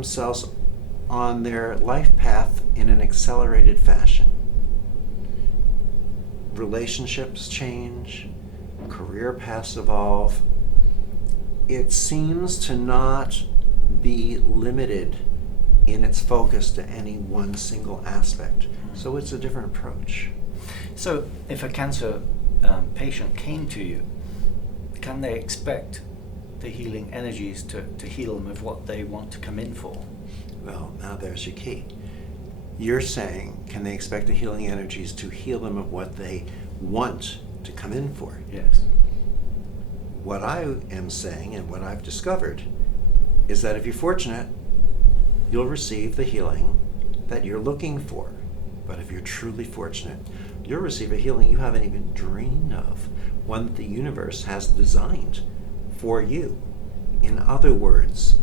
themselves on their life path in an accelerated fashion. Relationships change, career paths evolve. It seems to not be limited in its focus to any one single aspect. So it's a different approach. So if a cancer patient came to you, can they expect the healing energies to heal them of what they want to come in for? Well, now there's your key. You're saying, can they expect the healing energies to heal them of what they want to come in for? Yes. What I am saying and what I've discovered is that if you're fortunate, you'll receive the healing that you're looking for. But if you're truly fortunate, you'll receive a healing you haven't even dreamed of, one that the universe has designed for you. In other words,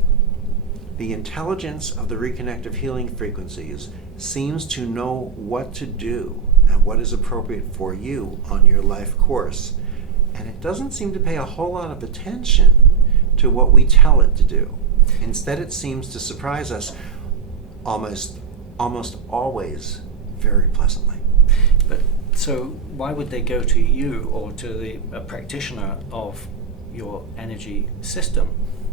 the intelligence of the reconnective healing frequencies seems to know what to do and what is appropriate for you on your life course. And it doesn't seem to pay a whole lot of attention to what we tell it to do. Instead, it seems to surprise us almost always very pleasantly. But so why would they go to you or to a practitioner of your energy system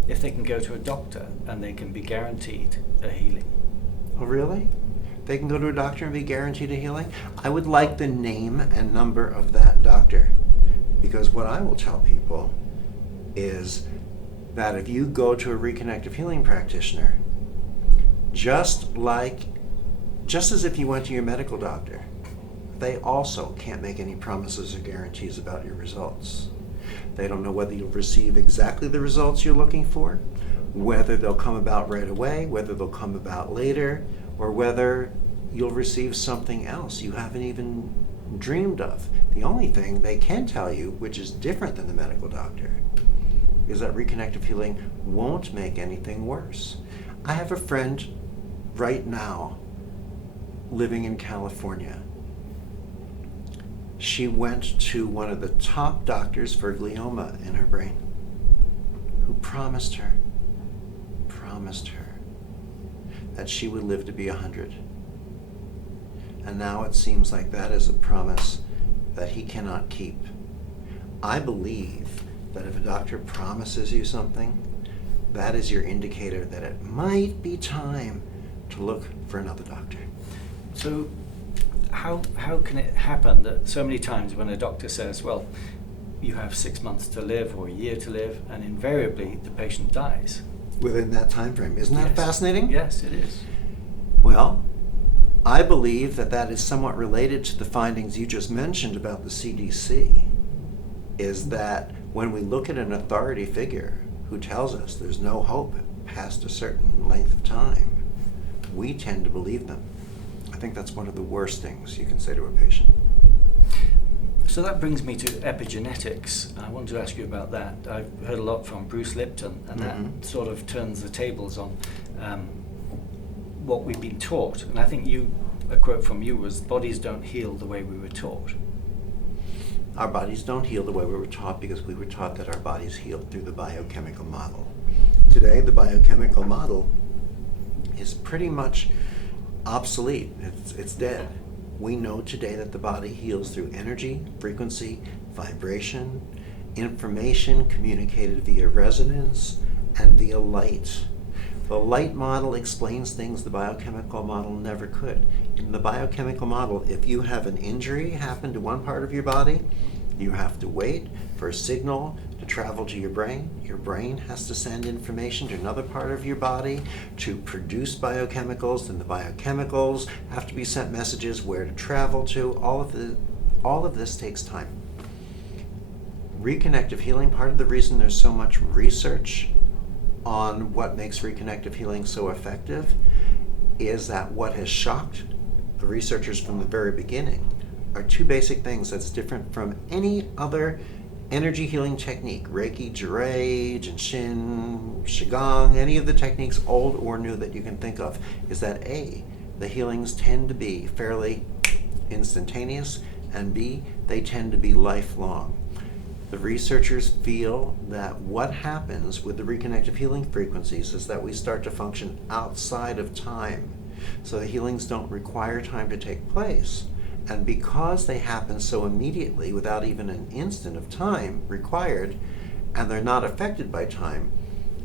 if they can go to a doctor and they can be guaranteed a healing? Oh, really? They can go to a doctor and be guaranteed a healing? I would like the name and number of that doctor, because what I will tell people is that if you go to a reconnective healing practitioner, just as if you went to your medical doctor, they also can't make any promises or guarantees about your results. They don't know whether you'll receive exactly the results you're looking for, whether they'll come about right away, whether they'll come about later, or whether you'll receive something else you haven't even dreamed of. The only thing they can tell you, which is different than the medical doctor, is that reconnective healing won't make anything worse. I have a friend right now living in California. She went to one of the top doctors for glioma in her brain, who promised her that she would live to be 100. And now it seems like that is a promise that he cannot keep. I believe that if a doctor promises you something, that is your indicator that it might be time to look for another doctor. So how can it happen that so many times when a doctor says, well, you have 6 months to live or a year to live, and invariably the patient dies? Within that time frame. Isn't that Yes. fascinating? Yes, it is. Well, I believe that is somewhat related to the findings you just mentioned about the CDC, is that when we look at an authority figure who tells us there's no hope past a certain length of time, we tend to believe them. I think that's one of the worst things you can say to a patient. So that brings me to epigenetics. I want to ask you about that. I've heard a lot from Bruce Lipton, and that sort of turns the tables on what we've been taught. And I think a quote from you was, bodies don't heal the way we were taught. Our bodies don't heal the way we were taught because we were taught that our bodies healed through the biochemical model. Today, the biochemical model is pretty much obsolete. It's dead. We know today that the body heals through energy, frequency, vibration, information communicated via resonance, and via light. The light model explains things the biochemical model never could. In the biochemical model, if you have an injury happen to one part of your body, you have to wait for a signal to travel to your brain. Your brain has to send information to another part of your body to produce biochemicals, then the biochemicals have to be sent messages where to travel to. All of this takes time. Reconnective healing, part of the reason there's so much research on what makes reconnective healing so effective is that what has shocked the researchers from the very beginning are two basic things that's different from any other energy healing technique, Reiki, Jirei, Jinshin, Qigong, any of the techniques, old or new, that you can think of, is that A, the healings tend to be fairly instantaneous, and B, they tend to be lifelong. The researchers feel that what happens with the reconnective healing frequencies is that we start to function outside of time. So the healings don't require time to take place. And because they happen so immediately without even an instant of time required, and they're not affected by time,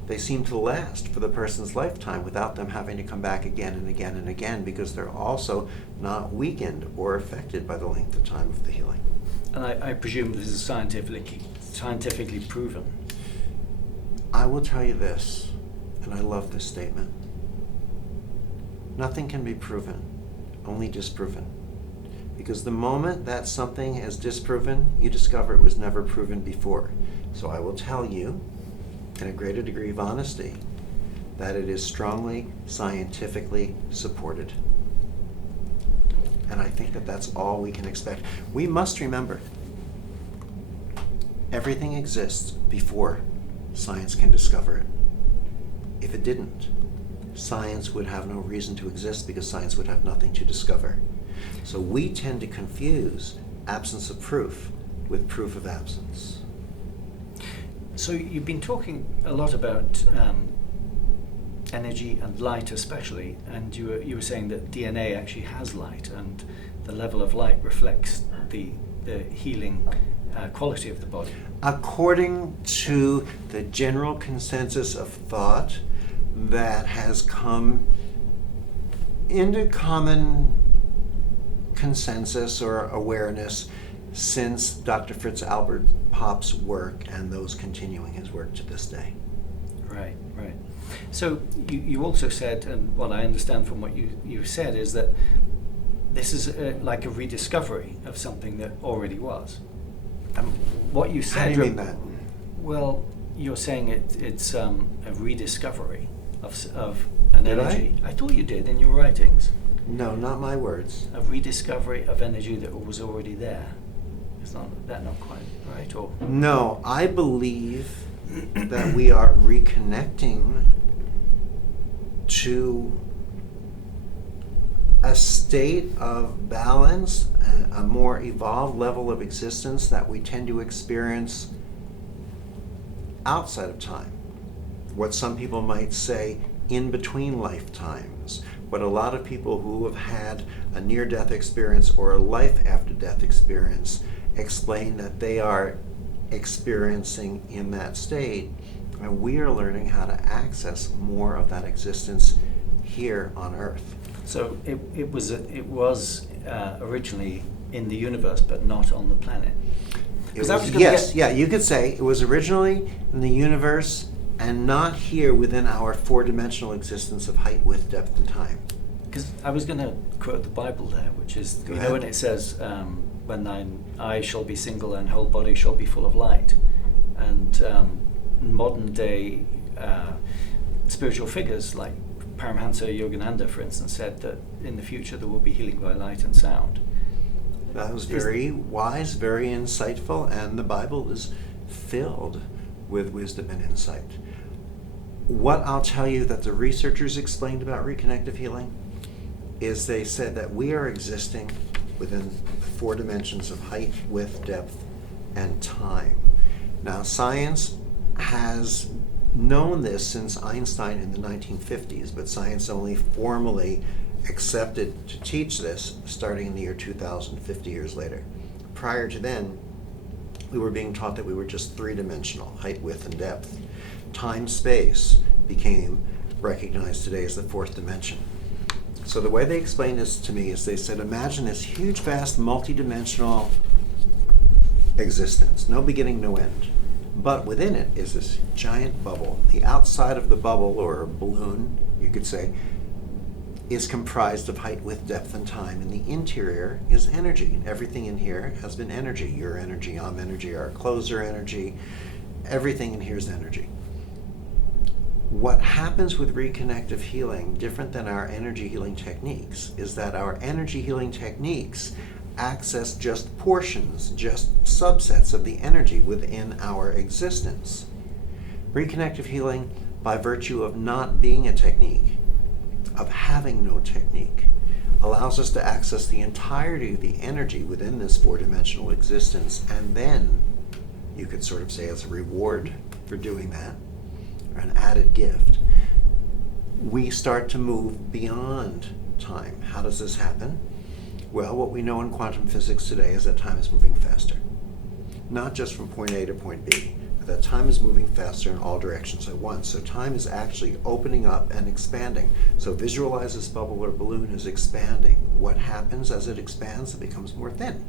they seem to last for the person's lifetime without them having to come back again and again and again, because they're also not weakened or affected by the length of time of the healing. And I presume this is scientifically proven. I will tell you this, and I love this statement. Nothing can be proven, only disproven. Because the moment that something is disproven, you discover it was never proven before. So I will tell you, in a greater degree of honesty, that it is strongly scientifically supported. And I think that that's all we can expect. We must remember, everything exists before science can discover it. If it didn't, science would have no reason to exist, because science would have nothing to discover. So we tend to confuse absence of proof with proof of absence. So you've been talking a lot about energy and light especially, and you were saying that DNA actually has light, and the level of light reflects the healing quality of the body. According to the general consensus of thought that has come into common consensus or awareness since Dr. Fritz Albert Pop's work, and those continuing his work to this day. Right. So you also said, and what I understand from what you said, is that this is like a rediscovery of something that already was. What you said. How do you mean that? Well, you're saying it's a rediscovery of an Did energy. I thought you did in your writings. No, not my words. A rediscovery of energy that was already there. Is that not quite right? Or No, I believe that we are reconnecting to a state of balance, a more evolved level of existence that we tend to experience outside of time. What some people might say in between lifetimes. What a lot of people who have had a near-death experience or a life-after-death experience explain that they are experiencing in that state. And we are learning how to access more of that existence here on Earth. so it was originally in the universe, but not on the planet. You could say it was originally in the universe and not here within our four-dimensional existence of height, width, depth, and time. Because I was going to quote the Bible there, which is, Go you ahead. know, when it says, when thine eye shall be single and whole body shall be full of light. And modern day spiritual figures like Paramahansa Yogananda, for instance, said that in the future there will be healing by light and sound. That was very wise, very insightful, and the Bible is filled with wisdom and insight. What I'll tell you that the researchers explained about reconnective healing is they said that we are existing within the four dimensions of height, width, depth, and time. Now, science has known this since Einstein in the 1950s, but science only formally accepted to teach this starting in the year 2000, 50 years later. Prior to then, we were being taught that we were just three-dimensional, height, width, and depth. Time, space became recognized today as the fourth dimension. So the way they explained this to me is they said, imagine this huge, vast, multi-dimensional existence, no beginning, no end. But within it is this giant bubble. The outside of the bubble, or a balloon, you could say, is comprised of height, width, depth, and time, and the interior is energy. Everything in here has been energy. Your energy, I'm energy, our clothes are energy. Everything in here is energy. What happens with reconnective healing, different than our energy healing techniques, is that our energy healing techniques access just portions, just subsets of the energy within our existence. Reconnective healing, by virtue of not being a technique, of having no technique, allows us to access the entirety of the energy within this four-dimensional existence, and then you could sort of say as a reward for doing that, or an added gift, we start to move beyond time. How does this happen? Well, what we know in quantum physics today is that time is moving faster. Not just from point A to point B, but that time is moving faster in all directions at once. So time is actually opening up and expanding. So visualize this bubble or balloon is expanding. What happens as it expands? It becomes more thin,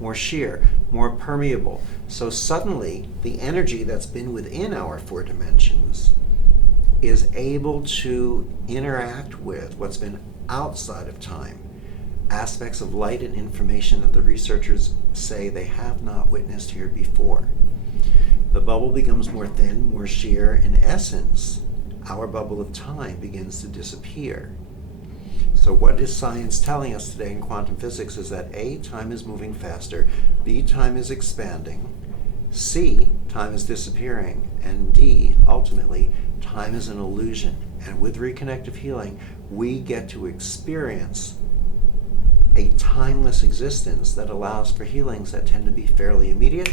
more sheer, more permeable. So suddenly, the energy that's been within our 4 dimensions is able to interact with what's been outside of time. Aspects of light and information that the researchers say they have not witnessed here before. The bubble becomes more thin, more sheer. In essence, our bubble of time begins to disappear. So what is science telling us today in quantum physics is that A, time is moving faster, B, time is expanding, C, time is disappearing, and D, ultimately, time is an illusion. And with reconnective healing, we get to experience a timeless existence that allows for healings that tend to be fairly immediate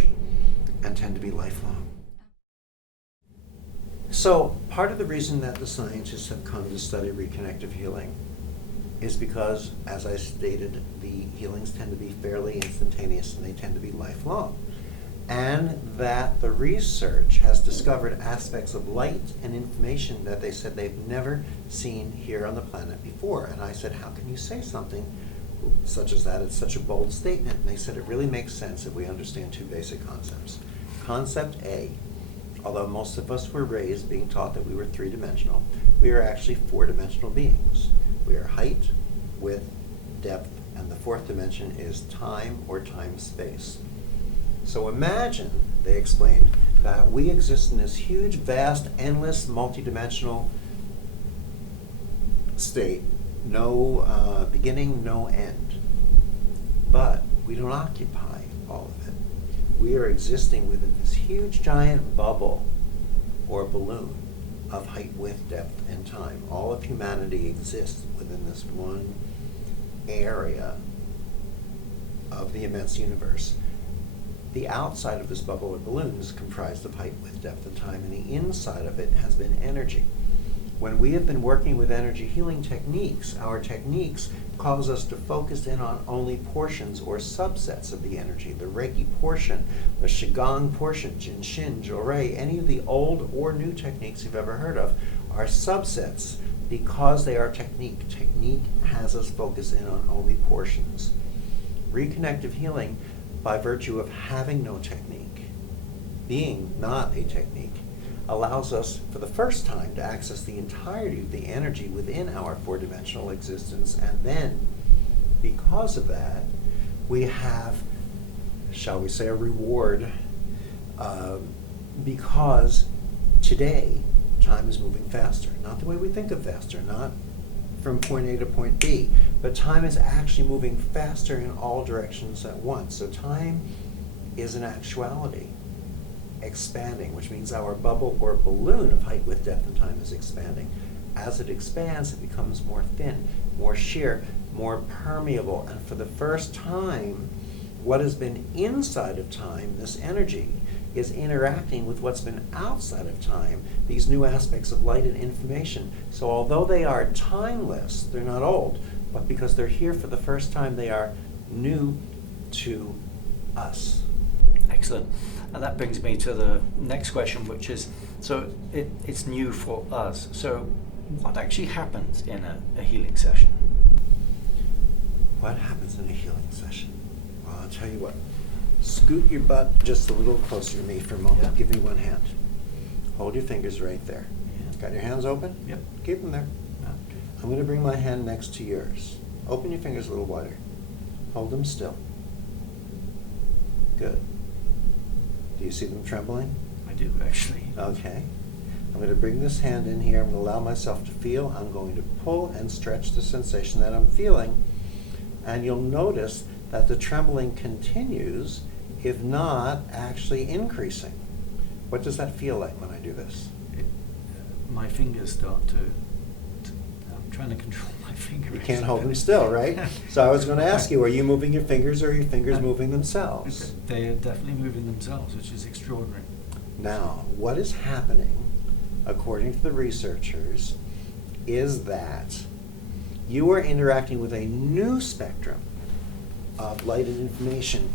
and tend to be lifelong. So part of the reason that the scientists have come to study reconnective healing is because, as I stated, the healings tend to be fairly instantaneous and they tend to be lifelong. And that the research has discovered aspects of light and information that they said they've never seen here on the planet before. And I said, how can you say something such as that? It's such a bold statement. And they said it really makes sense if we understand 2 basic concepts. Concept A, although most of us were raised being taught that we were 3-dimensional, we are actually 4-dimensional beings. We are height, width, depth, and the 4th dimension is time or time-space. So imagine, they explained, that we exist in this huge, vast, endless, multidimensional state. No beginning, no end. But we don't occupy all of it. We are existing within this huge, giant bubble or balloon of height, width, depth, and time. All of humanity exists within this one area of the immense universe. The outside of this bubble or balloon is comprised of height, width, depth, and time, and the inside of it has been energy. When we have been working with energy healing techniques, our techniques cause us to focus in on only portions or subsets of the energy. The Reiki portion, the Qigong portion, Jin Shin, Jorei, any of the old or new techniques you've ever heard of are subsets because they are technique. Technique has us focus in on only portions. Reconnective healing, by virtue of having no technique, being not a technique, allows us for the first time to access the entirety of the energy within our 4-dimensional existence, and then because of that we have, shall we say, a reward, because today time is moving faster, not the way we think of faster, not from point A to point B, but time is actually moving faster in all directions at once. So time is an actuality expanding, which means our bubble or balloon of height, width, depth, and time is expanding. As it expands, it becomes more thin, more sheer, more permeable, and for the first time, what has been inside of time, this energy, is interacting with what's been outside of time, these new aspects of light and information. So although they are timeless, they're not old, but because they're here for the first time, they are new to us. Excellent. And that brings me to the next question, which is, so it's new for us. So what actually happens in a healing session? What happens in a healing session? Well, I'll tell you what. Scoot your butt just a little closer to me for a moment. Yeah. Give me one hand. Hold your fingers right there. Yeah. Got your hands open? Yep. Keep them there. Okay. I'm going to bring my hand next to yours. Open your fingers a little wider. Hold them still. Good. Do you see them trembling? I do, actually. Okay. I'm going to bring this hand in here. I'm going to allow myself to feel. I'm going to pull and stretch the sensation that I'm feeling. And you'll notice that the trembling continues, if not actually increasing. What does that feel like when I do this? My fingers start to I'm trying to control my finger. You can't hold them still, right? So I was going to ask you, are you moving your fingers or are your fingers moving themselves? They are definitely moving themselves, which is extraordinary. Now, what is happening, according to the researchers, is that you are interacting with a new spectrum of light and information.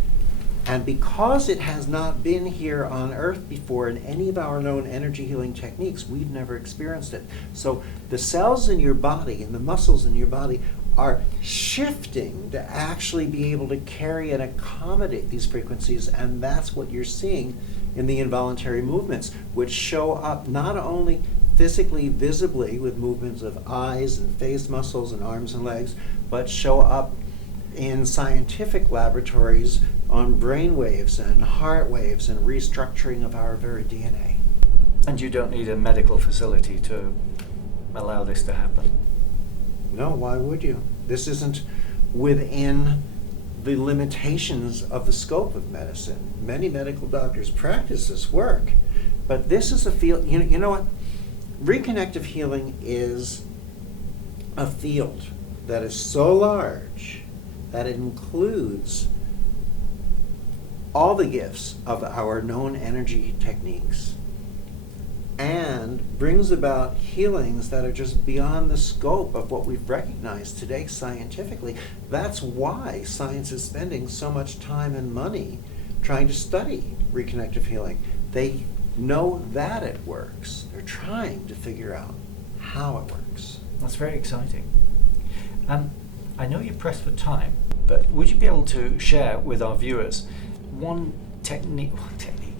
And because it has not been here on Earth before in any of our known energy healing techniques, we've never experienced it. So the cells in your body and the muscles in your body are shifting to actually be able to carry and accommodate these frequencies, and that's what you're seeing in the involuntary movements, which show up not only physically, visibly, with movements of eyes and face muscles and arms and legs, but show up in scientific laboratories on brain waves and heart waves and restructuring of our very DNA. And you don't need a medical facility to allow this to happen. No, why would you? This isn't within the limitations of the scope of medicine. Many medical doctors practice this work, but this is a field, you know what? Reconnective healing is a field that is so large that it includes all the gifts of our known energy techniques and brings about healings that are just beyond the scope of what we've recognized today scientifically. That's why science is spending so much time and money trying to study reconnective healing. They know that it works. They're trying to figure out how it works. That's very exciting. I know you're pressed for time, but would you be able to share with our viewers one technique,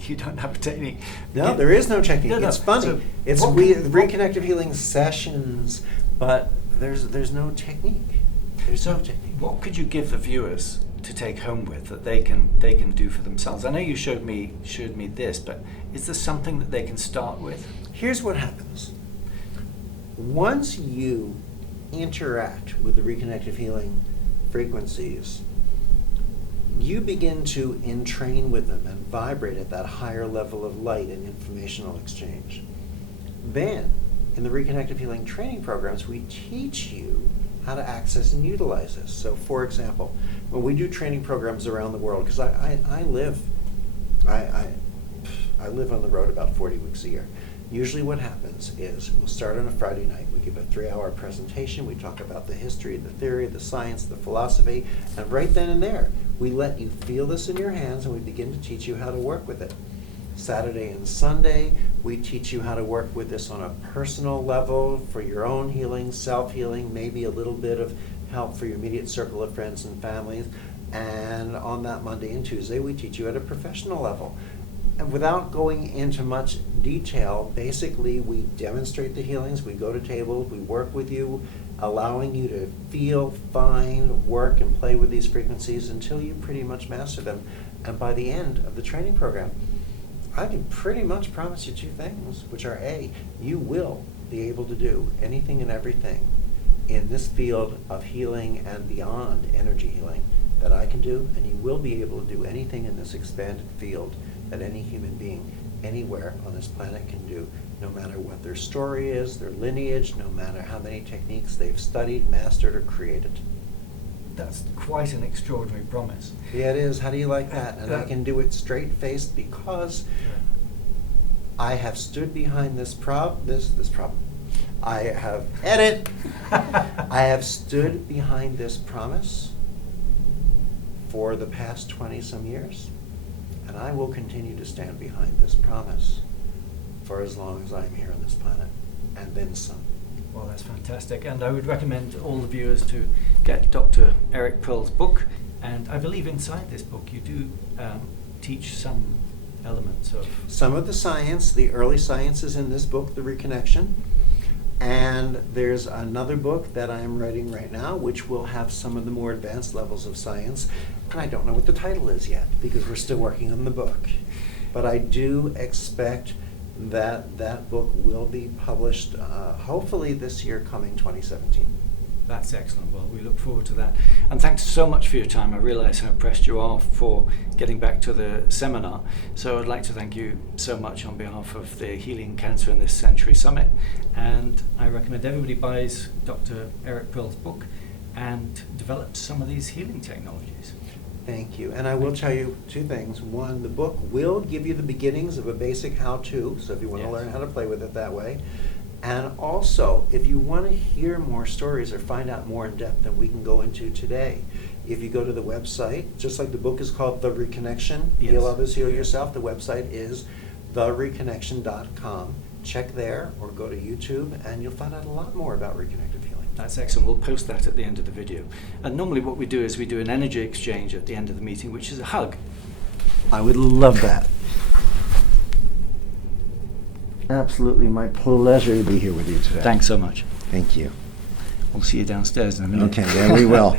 you don't have a technique. No, there is no technique. No. It's funny. So It's reconnective healing sessions, but there's no technique. There's no technique. What could you give the viewers to take home with that they can do for themselves? I know you showed me this, but is there something that they can start with? Here's what happens. Once you interact with the reconnective healing frequencies, you begin to entrain with them and vibrate at that higher level of light and informational exchange. Then, in the Reconnective Healing training programs, we teach you how to access and utilize this. So, for example, when we do training programs around the world, because I live on the road about 40 weeks a year. Usually what happens is we'll start on a Friday night. We give a 3-hour presentation. We talk about the history, the theory, the science, the philosophy, and right then and there, we let you feel this in your hands and we begin to teach you how to work with it. Saturday and Sunday, we teach you how to work with this on a personal level for your own healing, self-healing, maybe a little bit of help for your immediate circle of friends and families. And on that Monday and Tuesday, we teach you at a professional level. And without going into much detail, basically we demonstrate the healings, we go to tables, we work with you, allowing you to feel, find, work, and play with these frequencies until you pretty much master them. And by the end of the training program, I can pretty much promise you 2 things, which are A, you will be able to do anything and everything in this field of healing and beyond energy healing that I can do, and you will be able to do anything in this expanded field that any human being anywhere on this planet can do, no matter what their story is, their lineage, no matter how many techniques they've studied, mastered, or created. That's quite an extraordinary promise. Yeah, it is. How do you like that? And I can do it straight-faced because I have stood behind this problem. I have I have stood behind this promise for the past 20-some years. And I will continue to stand behind this promise for as long as I'm here on this planet, and then some. Well, that's fantastic. And I would recommend all the viewers to get Dr. Eric Pearl's book. And I believe inside this book you do teach some elements of... Some of the science, the early science is in this book, The Reconnection. And there's another book that I'm writing right now, which will have some of the more advanced levels of science. And I don't know what the title is yet, because we're still working on the book. But I do expect that that book will be published, hopefully this year, coming 2017. That's excellent. Well, we look forward to that. And thanks so much for your time. I realise how pressed you are for getting back to the seminar. So I'd like to thank you so much on behalf of the Healing Cancer in This Century Summit. And I recommend everybody buys Dr. Eric Pearl's book and develops some of these healing technologies. Thank you. And I will tell you two things. One, the book will give you the beginnings of a basic how-to, so if you want to learn how to play with it that way. And also, if you want to hear more stories or find out more in depth than we can go into today, if you go to the website, just like the book is called The Reconnection, Heal Others, Heal Yourself, the website is thereconnection.com. Check there or go to YouTube and you'll find out a lot more about Reconnective Healing. That's excellent. We'll post that at the end of the video. And normally what we do is we do an energy exchange at the end of the meeting, which is a hug. I would love that. Absolutely my pleasure to be here with you today. Thanks so much. Thank you. We'll see you downstairs in a minute. Okay, there we will.